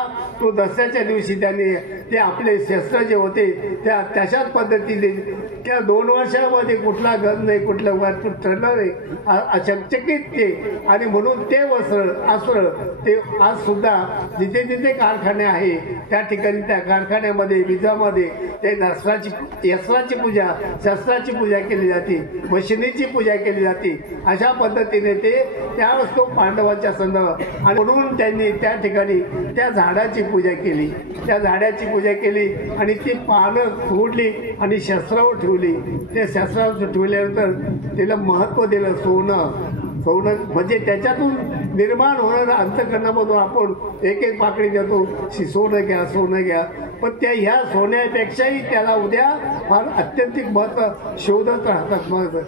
तो दसऱ्याच्या दिवशी त्यांनी ते आपले शस्त्र जे होते त्याच्याच पद्धतीने त्या 2 वर्षामध्ये कुठला गंज नाही, कुठलं वाट ठरलं नाही, अचकचकीत ते. आणि म्हणून ते अस्त्र ते आज सुद्धा जिथे जिथे कारखाने आहे त्या ठिकाणी त्या कारखान्यामध्ये विजामध्ये ते यस्त्राची पूजा, शस्त्राची पूजा केली जाते, मशिनीची पूजा केली जाते. अशा पद्धतीने ते त्यावेळेस तो पांडवांच्या संदर्भात. आणि म्हणून त्यांनी त्या ठिकाणी त्या झाडाची पूजा केली, त्या झाडाची पूजा केली आणि ती पानं तोडली आणि शस्त्रावर ठेवली. त्या शस्त्रावर ठेवल्यानंतर त्याला महत्त्व दिलं. सोनं म्हणजे त्याच्यातून निर्माण होणारं अंतःकरणामधून आपण एक एक पाकळी देतो, सोनं घ्या. पण त्या ह्या सोन्यापेक्षाही त्याला उद्या फार अत्यंतिक महत्त्व शोधत राहतात. मग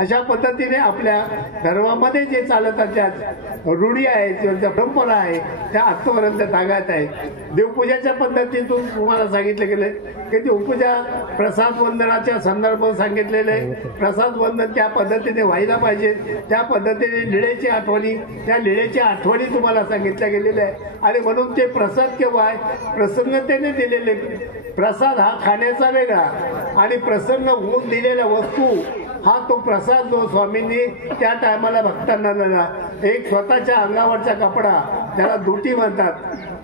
अशा पद्धतीने आपल्या धर्मामध्ये जे चालतात त्या रूढी आहेत, ज्या परंपरा आहे त्या आत्तापर्यंत तागायत आहे. देवपूजाच्या पद्धतीतून तुम्हाला सांगितलं गेलं की देवपूजा प्रसाद वंदनाच्या संदर्भात सांगितलेलं आहे. प्रसाद वंदन त्या पद्धतीने व्हायला पाहिजे. त्या पद्धतीने त्या लिळेची आठवणी तुम्हाला सांगितल्या गेलेल्या आहे. आणि म्हणून ते प्रसाद केव्हा आहे, प्रसन्नतेने दिलेले. प्रसाद हा खाण्याचा वेगळा आणि प्रसन्न होऊन दिलेल्या वस्तू हा तो प्रसाद जो स्वामींनी त्या टायमाला भक्तांना दिला. एक स्वतःच्या अंगावरचा कपडा त्याला दुटी म्हणतात,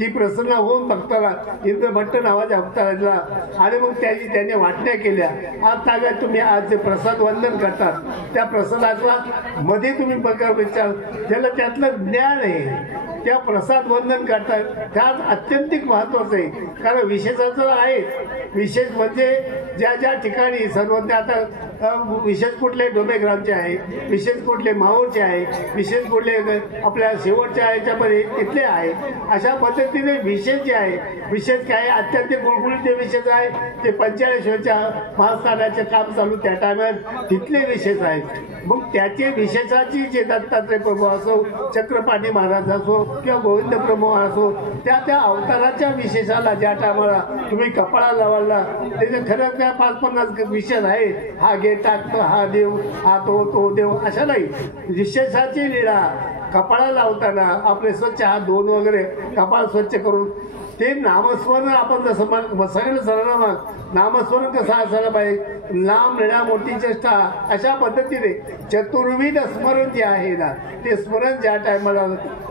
ती प्रसन्न होऊन भक्ताला इंद्रभट्ट नावाच्या भक्ताला दिला. आणि मग त्याने वाटण्या केल्या. आज ताब्यात तुम्ही आज जे प्रसाद वंदन करतात त्या प्रसादाला मध्ये तुम्ही बघा विचार ज्याला त्यातलं ज्ञान आहे त्या प्रसाद वंदन करतात. त्यात अत्यंतिक महत्वाचं आहे. कारण विशेषाचं आहे. विशेष म्हणजे ज्या ज्या ठिकाणी सर्वज्ञ आता विशेष कुठले डोबेग्रामचे आहे, विशेष कुठले माहूरचे आहे, विशेष कुठले आपल्या शेवटच्या याच्यामध्ये तिथले आहे. अशा पद्धतीने विशेष जे आहे, विशेष काय अत्यंत गुळगुळीत जे विशेष आहे ते 45 महास्थानाचे काम चालू त्या टायमात तिथले विशेष आहेत. मग त्याचे विशेषाची जे दत्तात्रय प्रभू असो, चक्रपाणी महाराज असो किंवा गोविंद प्रभू असो, त्या अवताराच्या विशेषाला ज्या टायमाला तुम्ही कपाळा लावायला त्याचे खरं त्या 5-50 विशेष आहे. हा गे टाकतो, हा देव, हा तो देव, अशा नाही. विशेषाची लीळा कपाळा लावताना आपले स्वच्छ हात धुवून वगैरे कपाळ स्वच्छ करून ते नामस्मरण आपण जसं सगळं सर्वांना नामस्मरण कसं असायला पाहिजे, लांब निळा मोठी चेष्टा, अशा पद्धतीने चतुर्विध स्मरण जे आहे ना ते स्मरण ज्या टायमाला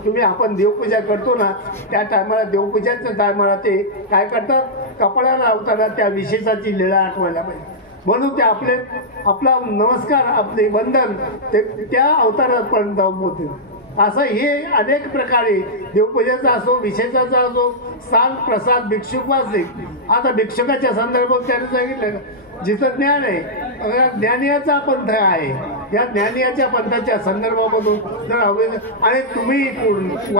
तुम्ही आपण देवपूजा करतो ना त्या टायमाला देवपूजाच्या टायमाला ते काय करतात, कपाळाला लावताना त्या विशेषाची लीळा आठवायला पाहिजे. म्हणून ते आपला नमस्कार, आपले वंदन ते त्या अवतारापर्यंत होते. असं हे अनेक प्रकारे देवपूजेचा असो, विशेषाचा असो, स्थान प्रसाद भिक्षुक वाचले. आता भिक्षुकाच्या संदर्भात त्याने सांगितलं जिथं ज्ञान आहे, ज्ञानियाचा पंथ आहे, या ज्ञानियाच्या पंथाच्या संदर्भामधून जर आणि तुम्ही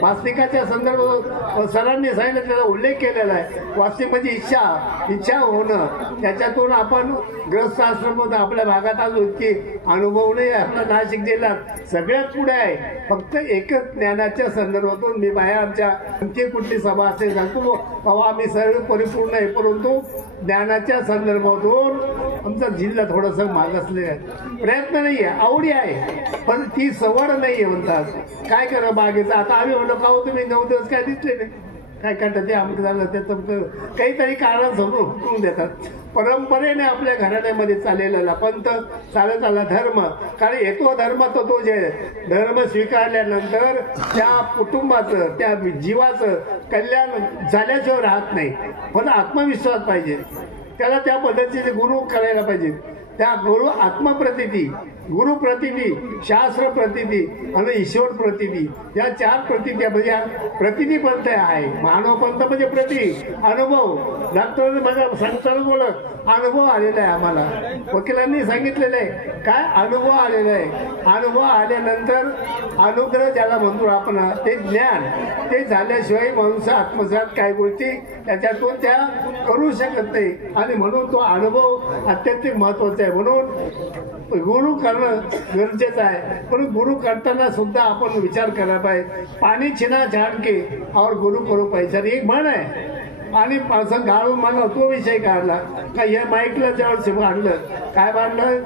वास्तविकाच्या संदर्भात सरांनी सांगितलं त्याचा उल्लेख केलेला आहे. वास्तविक म्हणजे इच्छा होणं. त्याच्यातून आपण ग्रस्त आश्रम आपल्या भागात आज इतकी अनुभव नाही. आपला नाशिक जिल्ह्यात सगळ्यात पुढे आहे. फक्त एकच ज्ञानाच्या संदर्भातून मी बाहेर आमच्या आणखी कुठली सभा असेल सांगतो बाबा आम्ही सर्व परिपूर्ण आहे, परंतु ज्ञानाच्या संदर्भातून आमचा जिल्हा थोडासा मागासले आहे. प्रयत्न नाही आहे, आवडी आहे, पण ती सवड नाही आहे म्हणतात. काय करा बागेचं. आता आम्ही म्हणलो का हो तुम्ही 9 दिवस काय दिसले नाही, काय करतात ते आमचं झालं त्याचं काहीतरी कारण समोर हुकून देतात. परंपरेने आपल्या घराण्यामध्ये चाललेला पंथ चालत आला धर्म. कारण येतो धर्म तो जे धर्म स्वीकारल्यानंतर त्या कुटुंबाचं त्या जीवाचं कल्याण झाल्याशिवाय राहत नाही. पण आत्मविश्वास पाहिजे, त्याला त्या पद्धतीचे गुरु करायला पाहिजे. त्या गुरु आत्मप्रतिती, गुरु प्रतिती, शास्त्र प्रतिती आणि ईश्वर प्रतिती या 4 प्रतिती म्हणजे प्रतिती पंथ आहे. मानव पंथ म्हणजे प्रति अनुभव. डॉक्टर बघा सांगताना बोलत अनुभव आलेला आहे. आम्हाला वकिलांनी सांगितलेलं आहे काय अनुभव आलेला आहे. अनुभव आल्यानंतर अनुग्रह ज्याला म्हणतो आपण ते ज्ञान ते झाल्याशिवाय मनुष्य आत्मसात काय गोष्टी त्याच्यातून त्या करू शकत नाही. आणि म्हणून तो अनुभव अत्यंत महत्वाचा आहे. म्हणून गुरु करणं गरजेचं आहे. पण गुरु करताना सुद्धा आपण विचार करायला पाहिजे. पाणी छिना झाड के और गुरु करू पाहिजे. एक म्हण आहे. आणि असं गाळून मागा तो विषय काढला का या माईकला जवळ आणलं काय बांधलं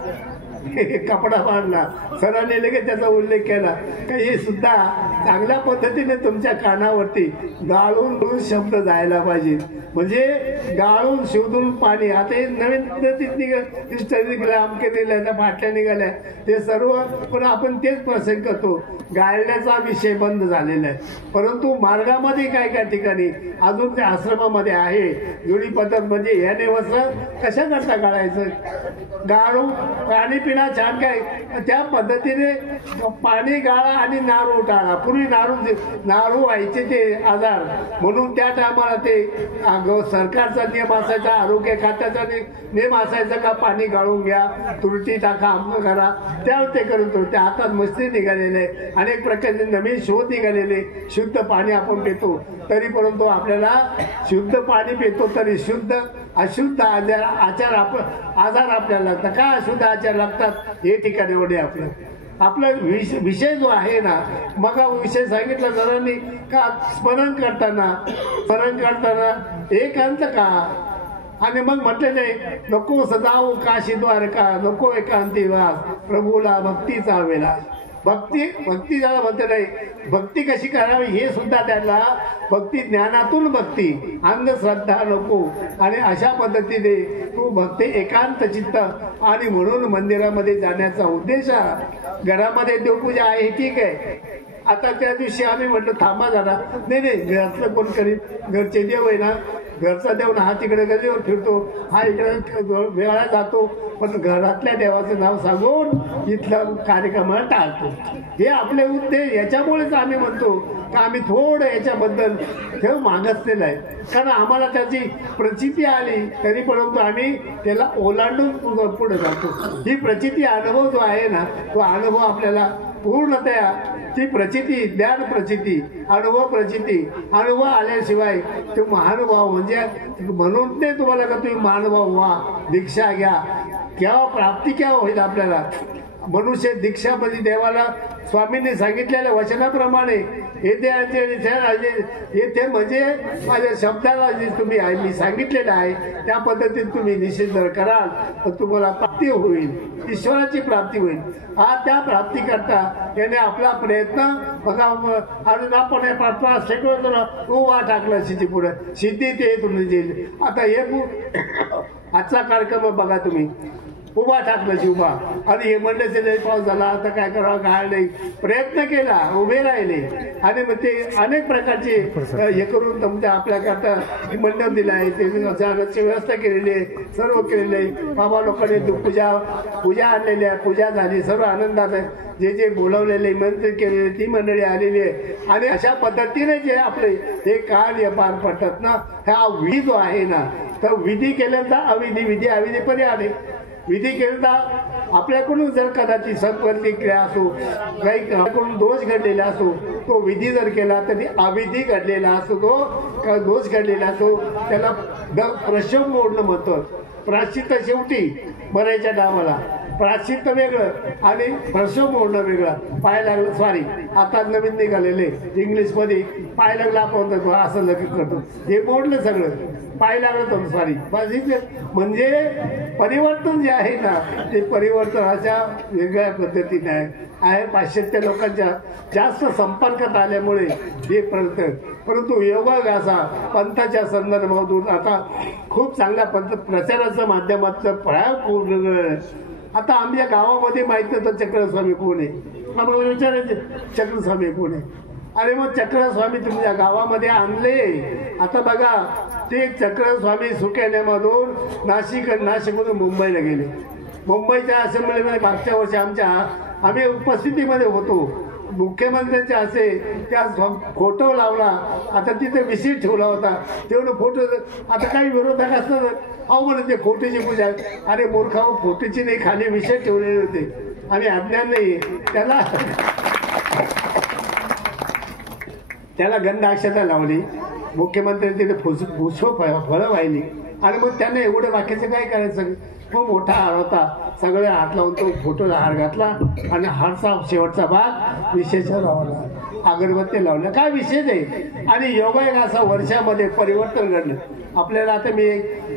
कपडा मारला, सरांनी लगेच त्याचा उल्लेख केला की हे सुद्धा चांगल्या पद्धतीने तुमच्या कानावरती गाळून शब्द जायला पाहिजे. म्हणजे गाळून शोधून पाणी. आता हे नवीन पद्धतीत निघाल्या, अमके निघाल्या, बाटल्या निघाल्या, ते सर्व. पण आपण तेच प्रसंग करतो. गाळण्याचा विषय बंद झालेला आहे. परंतु मार्गामध्ये काय काय ठिकाणी अजून त्या आश्रमामध्ये आहे जुनी पद्धत. म्हणजे याने वस्त्र कशा करता गाळायचं, गाळू पाणी पिणा छान काय त्या पद्धतीने पाणी गाळा आणि नारू टाळा. पूर्वी नारू व्हायचे ते आजार, म्हणून त्या टायमाला ते सरकारचा नियम असायचा, आरोग्य खात्याचा नियम असायचा का पाणी गाळून घ्या, तुरटी टाका, आंब करा, त्यावर ते करत होते. आता मस्ती निघालेले, अनेक प्रकारचे नवीन शोध निघालेले. शुद्ध पाणी आपण पितो तरी, परंतु आपल्याला शुद्ध पाणी पितो तरी शुद्ध अशुद्ध आजार आपल्याला लागतात. का अशुद्ध आचार लागतात हे ठिकाणी एवढे आपला विषय जो आहे ना, मग विषय सांगितला सरांनी का स्मरण करताना एकांत का. आणि मग म्हटले नाही नको सदाव काशी द्वारका, नको एकांती वास, प्रभूला भक्तीचा वेला. भक्ती ज्याला म्हणते नाही, भक्ती कशी करावी हे सुद्धा त्याला भक्ती, ज्ञानातून भक्ती, अंधश्रद्धा नको. आणि अशा पद्धतीने तू भक्ती एकांत चित्त. आणि म्हणून मंदिरामध्ये जाण्याचा उद्देश, घरामध्ये देवपूजा आहे ठीक आहे. आता त्या दिवशी आम्ही म्हटलं थांबा जरा, नाही घरातलं कोण करीत, घरचे देव आहे ना, घरचा देव ना हा तिकडे गलीवर फिरतो, हा इकडे वेळा जातो, पण घरातल्या देवाचं नाव सांगून इथला कार्यक्रमाला टाळतो. हे आपले उद्देश. याच्यामुळेच आम्ही म्हणतो का आम्ही थोडं याच्याबद्दल ठेव मागसलेलं आहे. कारण आम्हाला त्याची प्रचिती आली तरी, परंतु आम्ही त्याला ओलांडून पुढे जातो. ही प्रचिती, अनुभव जो आहे ना, तो अनुभव आपल्याला पूर्णतया ती प्रचिती, ज्ञान प्रचिती, अनुभव आल्याशिवाय तो महानुभाव म्हणजे, म्हणून ते तुम्हाला का तुम्ही महानुभाव व्हा, दीक्षा घ्या. केव्हा प्राप्ती केव्हा होईल आपल्याला. मनुष्य दीक्षा म्हणजे देवाला स्वामींनी सांगितलेल्या वचनाप्रमाणे येथे म्हणजे माझ्या शब्दाला जे तुम्ही मी सांगितलेलं आहे त्या पद्धतीने तुम्ही निषेध जर कराल तर तुम्हाला प्राप्ती होईल, ईश्वराची प्राप्ती होईल. हा त्या प्राप्ती करता त्याने आपला प्रयत्न बघा. अजून आपण उभा टाकला सिद्धी पुढे, सिद्धी ते तुम्ही देईल. आता हे आजचा कार्यक्रम बघा तुम्ही, उभा टाकला शिवबा. आणि हे मंडळाचे पाऊस झाला, आता काय करावं काय नाही, प्रयत्न केला, उभे राहिले. आणि मग ते अनेक प्रकारचे हे करून तुमच्या आपल्याकरता मंडप दिला आहे, ते व्यवस्था केलेली आहे, सर्व केलेले आहे. बाबा लोकांनी पूजा आणलेली आहे, पूजा झाली, सर्व आनंदात आहे. जे बोलवलेले मंत्री केलेले ती मंडळी आलेली आहे. आणि अशा पद्धतीने जे आपले हे कार्य पार पडतात ना, हा विधी जो आहे ना, तर विधी केल्यानंतर अविधी, विधी अविधी पर्याय. विधी केला आपल्याकडून जर कदाचित सत्प्रतिक्रिया असो, काही आपल्याकडून दोष घडलेला असो, तो विधी जर केला तरी अविधी घडलेला असतो, तो दोष घडलेला असो, त्याला प्रशम मोडणं म्हणतो. प्राश्चित्त शेवटी मरायच्या टायमाला प्राश्चित्त वेगळं आणि प्रशम मोडणं वेगळं. पाय लागलं, सॉरी आता नवीन निघालेले इंग्लिशमध्ये पाय लागला आपण असं लगेच करतो, हे मोडलं सगळं. पाय लागलं तर सॉरी, म्हणजे परिवर्तन जे आहे ना, ते परिवर्तन अशा वेगळ्या पद्धतीने आहे. पाश्चात्य लोकांच्या जास्त संपर्कात आल्यामुळे हे परंतु योग असा पंथाच्या संदर्भातून आता खूप चांगल्या प्रचाराचं माध्यमाचं प्रयोग. आता आमच्या गावामध्ये माहित नव्हतं चक्रस्वामी कोण आहे, आम्हाला विचारायचे चक्रस्वामी कोण आहे. अरे मग चक्रस्वामी तुमच्या गावामध्ये आणले. आता बघा ते चक्रस्वामी सुकेण्यामधून नाशिकमधून मुंबईला गेले. मुंबईच्या असेंब्लीमध्ये मागच्या वर्षी आम्ही उपस्थितीमध्ये होतो. मुख्यमंत्र्यांचे असे त्या फोटो लावला. आता तिथे विशीट ठेवला होता, तेवढं फोटो. आता काही विरोधक असतात, अहो म्हणून ते फोटोची पूजा. अरे मूर्खाव, फोटोची नाही, खाली विशीट ठेवलेले होते. आम्ही अज्ञान नाही, त्याला गंध अक्षता लावली. मुख्यमंत्र्यांनी तिथे फळं वाहिली. आणि मग त्याने एवढं बाकीचं काय करायचं. मग मोठा हार होता, सगळे हात लावून तो फोटोला हार घातला आणि हारचा शेवटचा भाग विशेष लावला. अगरबत्ती लावल्या, काय विशेष आहे. आणि योगायोग असा वर्षामध्ये परिवर्तन घडलं. आपल्याला आता मी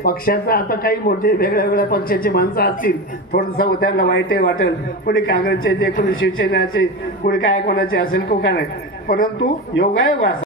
पक्षाचा आता काही मोठे वेगळ्या वेगळ्या पक्षाची माणसं असतील, थोडंसं त्यांना वाईटही वाटेल, कोणी काँग्रेसचे, कोणी शिवसेनेचे, कोणी काय कोणाचे असेल को काय नाही, परंतु योगायोग असा